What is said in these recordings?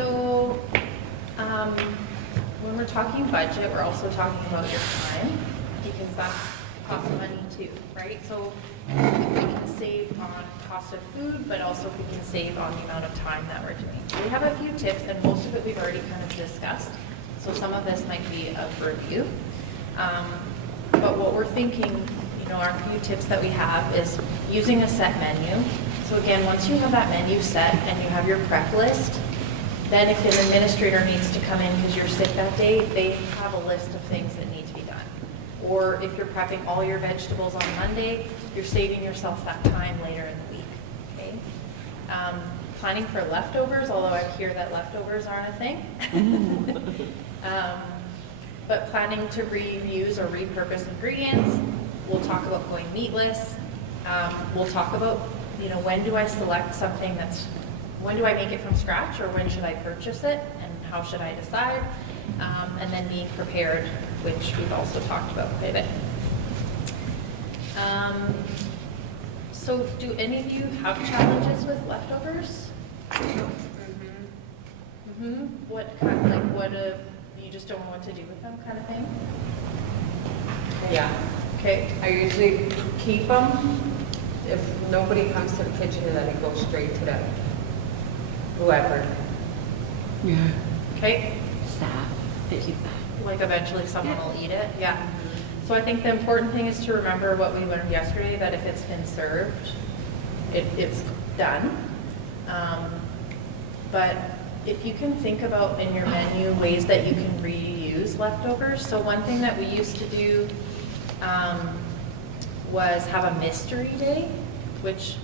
So when we're talking budget, we're also talking about your time, because that costs money too, right? So we can save on cost of food, but also we can save on the amount of time that we're doing. So we have a few tips, and most of it we've already kind of discussed. So some of this might be a review. But what we're thinking, our few tips that we have is using a set menu. So again, once you have that menu set and you have your prep list, then if an administrator needs to come in because you're sick that day, they have a list of things that need to be done. Or if you're prepping all your vegetables on Monday, you're saving yourself that time later in the week, okay? Planning for leftovers, although I hear that leftovers aren't a thing. But planning to reuse or repurpose ingredients. We'll talk about going meatless. We'll talk about, when do I select something when do I make it from scratch, or when should I purchase it, and how should I decide? And then being prepared, which we've also talked about quite a bit. So do any of you have challenges with leftovers? What kind, you just don't know what to do with them kind of thing? Yeah. Okay. I usually keep them. If nobody comes to the kitchen, then it goes straight to them. Whoever. Yeah. Okay. Staff. Like eventually someone will eat it. Yeah. So I think the important thing is to remember what we learned yesterday, that if it's been served, it's done. But if you can think about in your menu ways that you can reuse leftovers. So one thing that we used to do was have a mystery day, which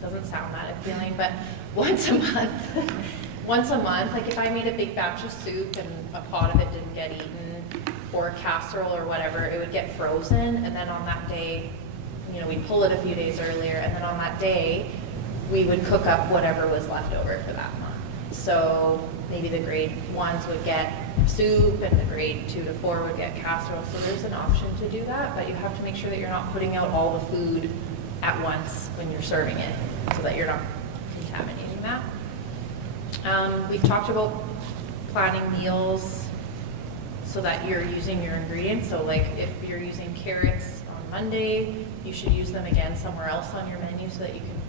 doesn't sound that appealing, but once a month, like if I made a big batch of soup and a pot of it didn't get eaten, or a casserole or whatever, it would get frozen, and then on that day, we'd pull it a few days earlier, and then on that day, we would cook up whatever was left over for that month. So maybe the grade 1s would get soup, and the grade 2 to 4 would get casserole. So there's an option to do that, but you have to make sure that you're not putting out all the food at once when you're serving it, so that you're not contaminating that. We've talked about planning meals so that you're using your ingredients. So like if you're using carrots on Monday, you should use them again somewhere else on your menu so that you can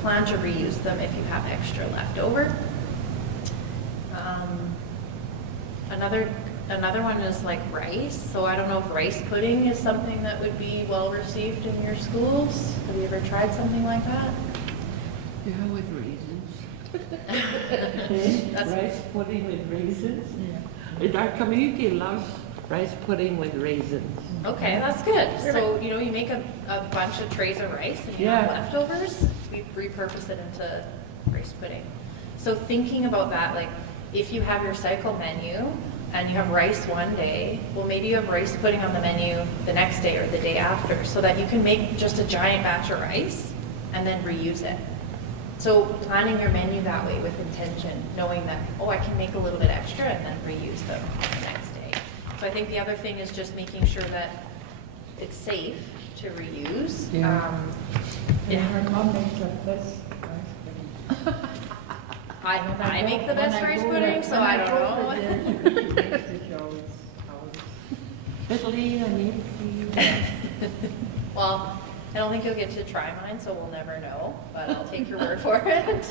plan to reuse them if you have extra left over. Another one is like rice. So I don't know if rice pudding is something that would be well received in your schools. Have you ever tried something like that? Yeah, with raisins. Rice pudding with raisins? Yeah. Our community loves rice pudding with raisins. Okay, that's good. So, you make a bunch of trays of rice and you have leftovers, we repurpose it into rice pudding. So thinking about that, like if you have your cycle menu and you have rice one day, well, maybe you have rice pudding on the menu the next day or the day after, so that you can make just a giant batch of rice and then reuse it. So planning your menu that way with intention, knowing that, I can make a little bit extra and then reuse them the next day. So I think the other thing is just making sure that it's safe to reuse. Yeah. My mom makes the best rice pudding. I make the best rice pudding, so I don't know. Italy and Italy. Well, I don't think you'll get to try mine, so we'll never know, but I'll take your word for it.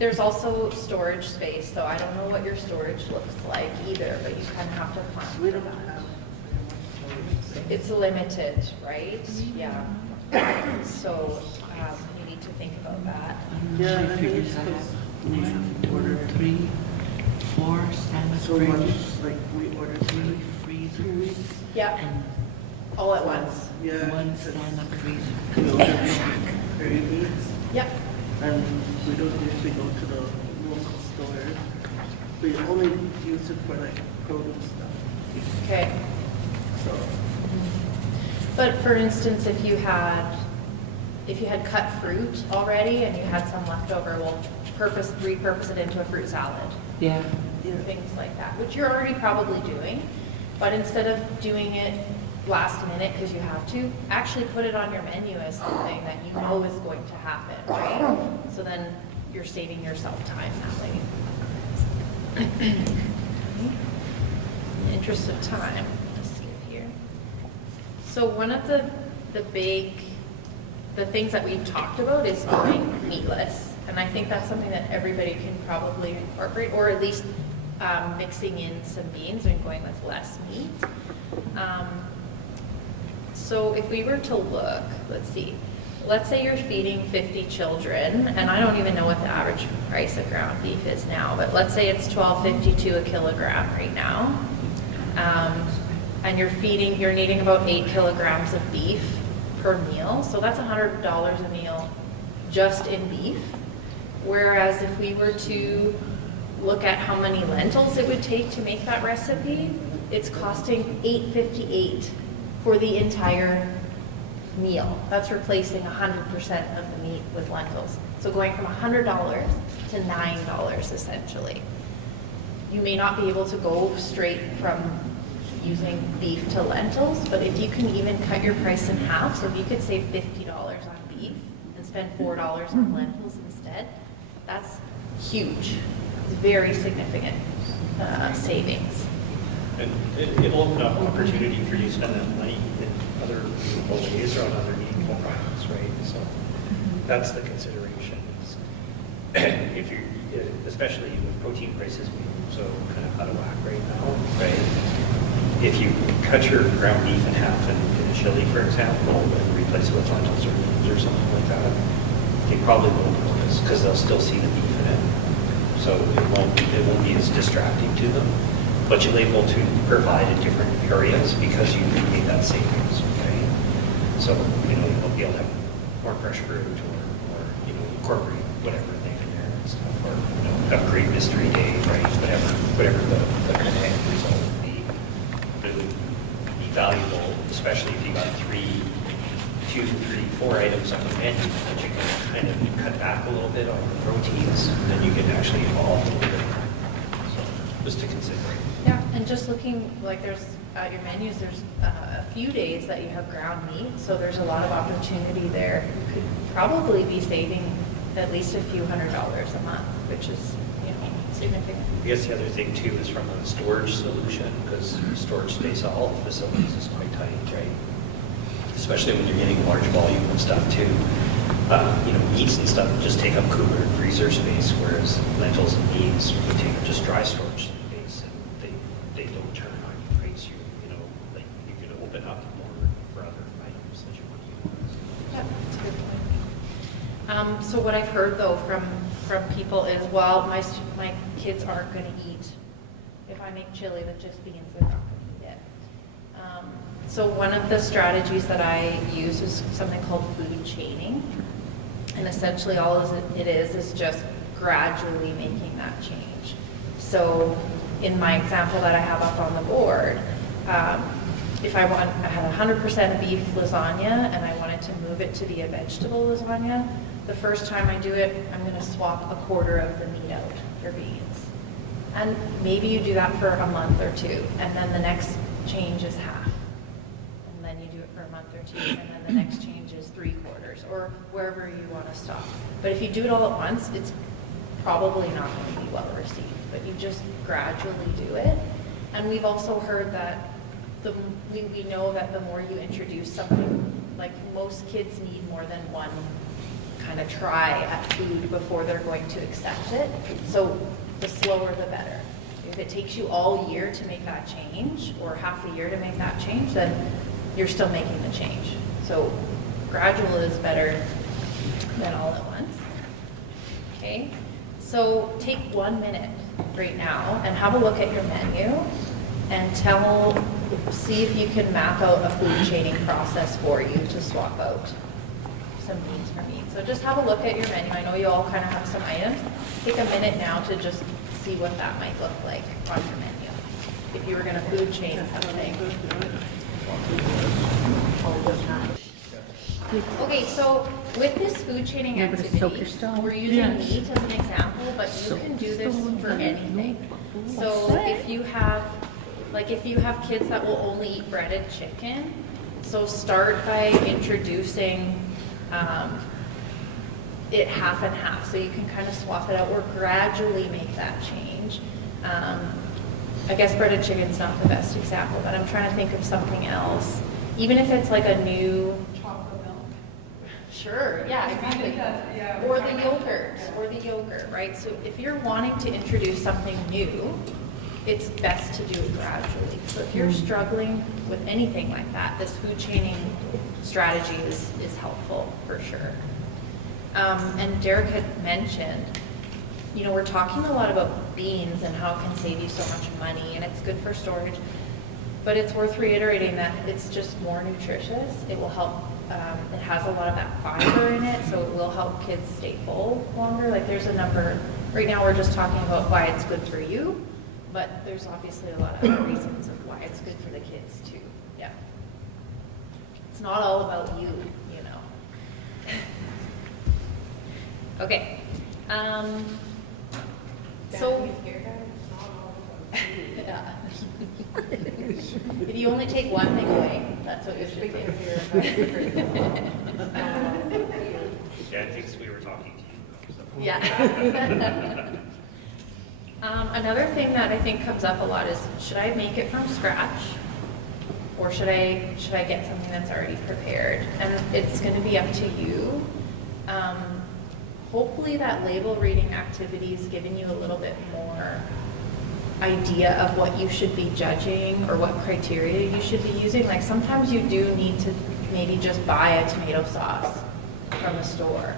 There's also storage space, so I don't know what your storage looks like either, but you kind of have to plan for that. It's limited, right? Yeah. So you need to think about that. Yeah, She I figures I have 1, 2, 3, 4 standard fridges, like we ordered 3 freezers, Yeah, and all at once. Yeah. 1 stand-up freezer. We ordered very needs, Yep. and we don't usually go to the local store. We only use it for like produce stuff. Okay. So But for instance, if you had cut fruit already and you had some leftover, we'll repurpose it into a fruit salad. Yeah. yeah, Things like that, which you're already probably doing. But instead of doing it last minute because you have to, actually put it on your menu as something that you know is going to happen, right? So then you're saving yourself time that way. In the interest of time, let's skip here. So one of the things that we've talked about is going meatless. And I think that's something that everybody can probably incorporate, or at least mixing in some beans and going with less meat. So if we were to look, let's say you're feeding 50 children, and I don't even know what the average price of ground beef is now, but let's say it's $12.52 a kilogram right now. And you're needing about 8 kilograms of beef per meal. So that's $100 a meal just in beef. Whereas if we were to look at how many lentils it would take to make that recipe, it's costing $8.58 for the entire meal. That's replacing 100% of the meat with lentils. So going from $100 to $9 essentially. You may not be able to go straight from using beef to lentils, but if you can even cut your price in half, so if you could save $50 on beef and spend $4 on lentils instead, that's huge. It's very significant savings. And it'll open up opportunity for you to spend that money in other meaningful ways or on other meaningful products, right? So that's the consideration. If you, especially with protein prices being so kind of out of whack right now, right? If you cut your ground beef in half in a chili, for example, and replace it with lentils or beans or something like that, they probably won't notice because they'll still see the beef in it. So it won't be as distracting to them. But you're able to provide in different areas because you made that savings, okay? So, you'll be able to have more fresh fruit or incorporate whatever thing in there and stuff, or, have a great mystery day, right? Whatever the kind of end result would be. But it would be valuable, especially if you got 2, 3, 4 items on the menu that you can kind of cut back a little bit on the proteins, and then you can actually evolve a little bit more. So, just to consider. Yeah, and just looking, like there's, at your menus, there's a few days that you have ground meat, so there's a lot of opportunity there. You could probably be saving at least a few $100s a month, which is, significant. I guess the other thing too is from a storage solution, because storage space at all the facilities is quite tight, right? Especially when you're getting large volume and stuff too. Meats and stuff just take up cooler and freezer space, whereas lentils and beans would take up just dry storage space, and they don't turn on you, right? So like you can open up more for other items that you want to use. Yeah, that's a good point. So what I've heard though from people is, well, my kids aren't going to eat, if I make chili with just beans, they're not going to eat it. So one of the strategies that I use is something called food chaining. And essentially all it is just gradually making that change. So in my example that I have up on the board, if I had 100% beef lasagna and I wanted to move it to be a vegetable lasagna, the first time I do it, I'm going to swap a quarter of the meat out for beans. And maybe you do that for a month or two, and then the next change is half. And then you do it for a month or two, and then the next change is 3/4, or wherever you want to stop. But if you do it all at once, it's probably not going to be well received, but you just gradually do it. And we've also heard that we know that the more you introduce something, like most kids need more than one kind of try at food before they're going to accept it. So the slower the better. If it takes you all year to make that change, or half a year to make that change, then you're still making the change. So gradual is better than all at once. Okay, so take 1 minute right now and have a look at your menu and see if you can map out a food chaining process for you to swap out some beans for meat. So just have a look at your menu. I know you all kind of have some items. Take a minute now to just see what that might look like on your menu. If you were going to food chain something. Okay, so with this food chaining activity, we're using meat as an example, but you can do this for anything. So if you have kids that will only eat breaded chicken, So start by introducing it half and half, so you can kind of swap it out or gradually make that change. I guess breaded chicken's not the best example, but I'm trying to think of something else. Even if it's like a new, Chocolate milk. sure, yeah, exactly. Yeah. Or the yogurt, right? So if you're wanting to introduce something new, it's best to do it gradually. So if you're struggling with anything like that, this food chaining strategy is helpful for sure. And Derek had mentioned, you know, we're talking a lot about beans and how it can save you so much money and it's good for storage, but it's worth reiterating that it's just more nutritious. It will help, it has a lot of that fiber in it, so it will help kids stay full longer. Like there's a number, right now we're just talking about why it's good for you, but there's obviously a lot of other reasons of why it's good for the kids too, yeah. It's not all about you, you know. Okay. So, yeah. If you only take one thing away, that's what you should do. Yeah, I think we were talking to you. So. Yeah. Another thing that I think comes up a lot is, should I make it from scratch? Or should I get something that's already prepared? And it's going to be up to you. Hopefully that label reading activity is giving you a little bit more idea of what you should be judging or what criteria you should be using. Like sometimes you do need to maybe just buy a tomato sauce from the store.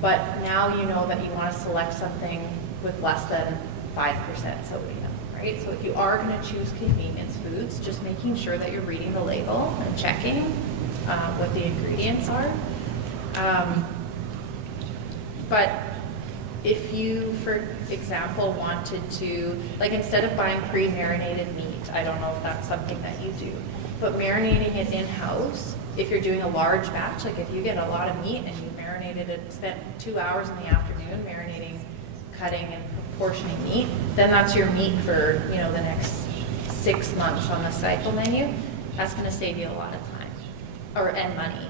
But now you know that you want to select something with less than 5% sodium, right? So if you are going to choose convenience foods, just making sure that you're reading the label and checking what the ingredients are. But if you, for example, wanted to, like instead of buying pre-marinated meat, I don't know if that's something that you do, but marinating it in-house, if you're doing a large batch, like if you get a lot of meat and you marinated it, spent 2 hours in the afternoon marinating, cutting and portioning meat, then that's your meat for, you know, the next 6 months on the cycle menu. That's going to save you a lot of time and money.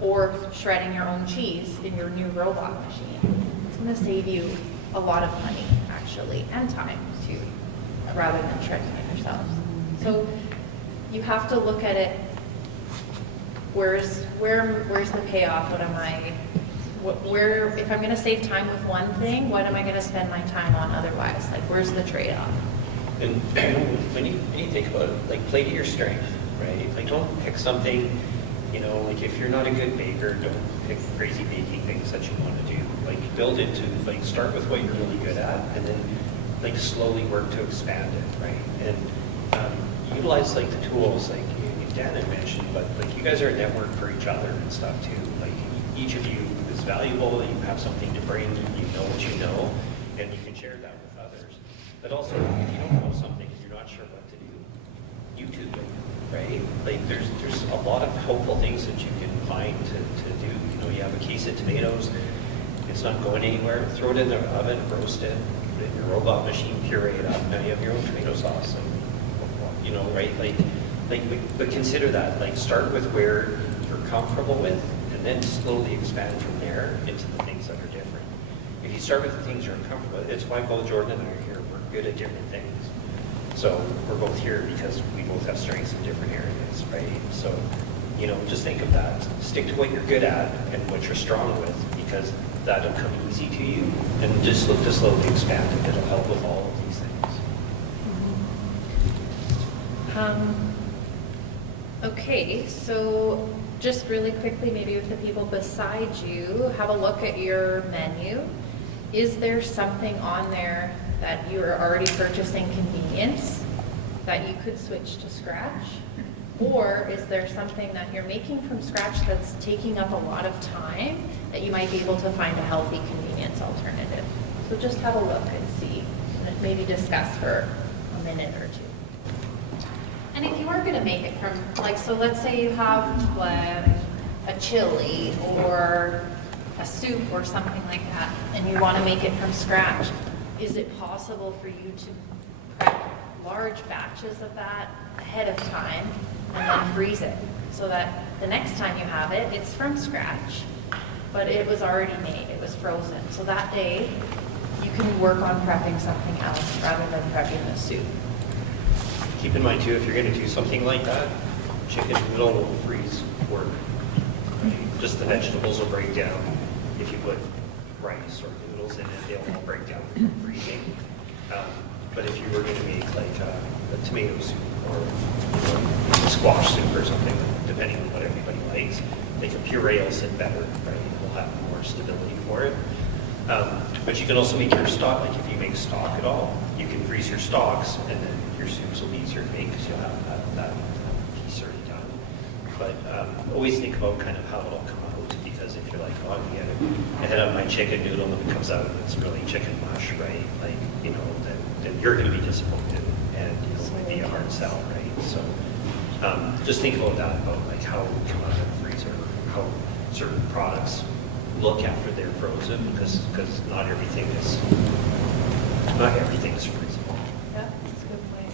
Or shredding your own cheese in your new robot machine. It's going to save you a lot of money, actually, and time, too, rather than shredding it yourself. So you have to look at it, where's the payoff? If I'm going to save time with one thing, what am I going to spend my time on otherwise? Like, where's the trade-off? And when you think about it, like play to your strength, right? Like don't pick something, you know, like if you're not a good baker, don't pick crazy baking things that you want to do. Like build into, like start with what you're really good at and then like slowly work to expand it, right? And utilize like the tools like Dan had mentioned, but like you guys are a network for each other and stuff too. Like each of you is valuable, you have something to bring, you know what you know, and you can share that with others. But also, if you don't know something and you're not sure what to do, YouTube it, right? Like there's a lot of helpful things that you can find to do. You know, you have a case of tomatoes, it's not going anywhere, throw it in the oven, roast it, put it in your robot machine, puree it up, now you have your own tomato sauce. And, you know, right? But consider that, like start with where you're comfortable with and then slowly expand from there into the things that are different. If you start with the things you're uncomfortable with, it's why both Jordan and I are here. We're good at different things. So we're both here because we both have strengths in different areas, right? So, you know, just think of that. Stick to what you're good at and what you're strong with because that'll come easy to you. And just look to slowly expand it. It'll help with all of these things. Okay, so just really quickly, maybe with the people beside you, have a look at your menu. Is there something on there that you are already purchasing convenience that you could switch to scratch? Or is there something that you're making from scratch that's taking up a lot of time that you might be able to find a healthy convenience alternative? So just have a look and see, and maybe discuss for a minute or two. And if you are going to make it from, like, so let's say you have a chili or a soup or something like that, and you want to make it from scratch, is it possible for you to prep large batches of that ahead of time and then freeze it? so that the next time you have it, it's from scratch, but it was already made, it was frozen. So that day, you can work on prepping something else rather than prepping the soup. Keep in mind too, if you're gonna do something like that, chicken noodle will freeze work. Right? Just the vegetables will break down. If you put rice or noodles in it, they'll all break down from freezing. But if you were gonna make like a tomato soup or a squash soup or something, depending on what everybody likes, like a puree will sit better, right? It'll have more stability for it. But you can also make your stock, like if you make stock at all, you can freeze your stocks and then your soups will be easier to make because you'll have that piece already done. But always think about kind of how it'll come out, because if you're like, oh, I had my chicken noodle and it comes out and it's really chicken mush, right? Like, you know, then you're going to be disappointed and it might be a hard sell, right? So just think about that, about like how it will come out of the freezer, how certain products look after they're frozen, because not everything is freezable. Yeah, that's a good point.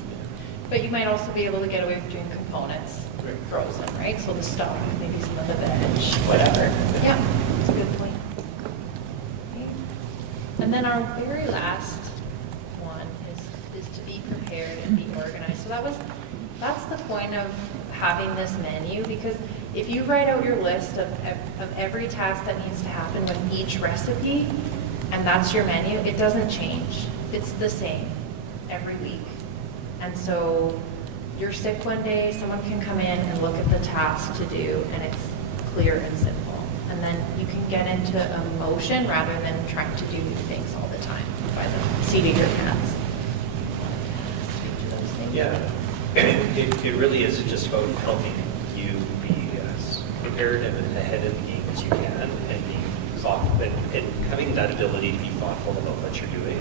But you might also be able to get away with doing components frozen, right? So the stock, maybe some of the veg, whatever. Yeah, that's a good point. Okay. And then our very last one is to be prepared and be organized. So that's the point of having this menu, because if you write out your list of every task that needs to happen with each recipe, and that's your menu, it doesn't change. It's the same every week. And so you're sick one day, someone can come in and look at the task to do, and it's clear and simple. And then you can get into emotion rather than trying to do new things all the time by the seat of your pants. Yeah, it really is just about helping you be as prepared and ahead of the game as you can, and being thoughtful and having that ability to be thoughtful about what you're doing.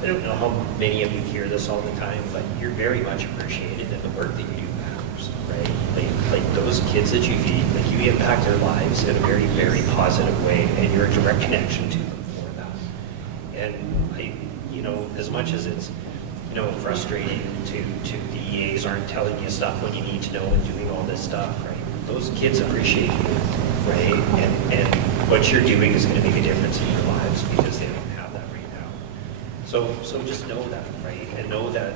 I don't know how many of you hear this all the time, but you're very much appreciated, and the work that you do matters, right? Like those kids that you feed, like you impact their lives in a very, very positive way, and you're a direct connection to them for that. And as much as it's frustrating to the EAs aren't telling you stuff when you need to know and doing all this stuff, right? Those kids appreciate you, right? And what you're doing is going to make a difference in their lives because they don't have that right now. So just know that, right? And know that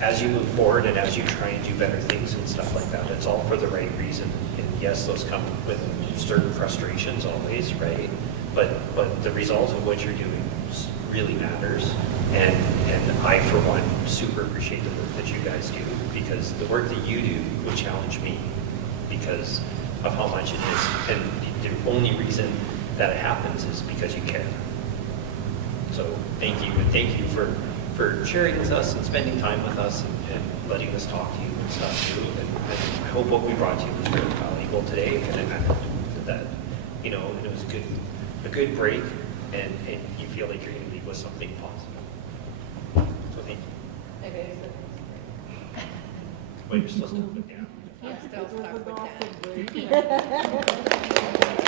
as you move forward and as you try and do better things and stuff like that, it's all for the right reason. And yes, those come with certain frustrations always, right? But the result of what you're doing really matters. And I, for one, super appreciate the work that you guys do, because the work that you do would challenge me because of how much it is. And the only reason that it happens is because you care. So thank you, and thank you for sharing with us and spending time with us and letting us talk to you and stuff too. And I hope what we brought to you was really valuable today, and that it was a good break, and you feel like you're going to leave with something positive. So thank you. It is. Wait, you're still stuck with down. I'm still stuck with that.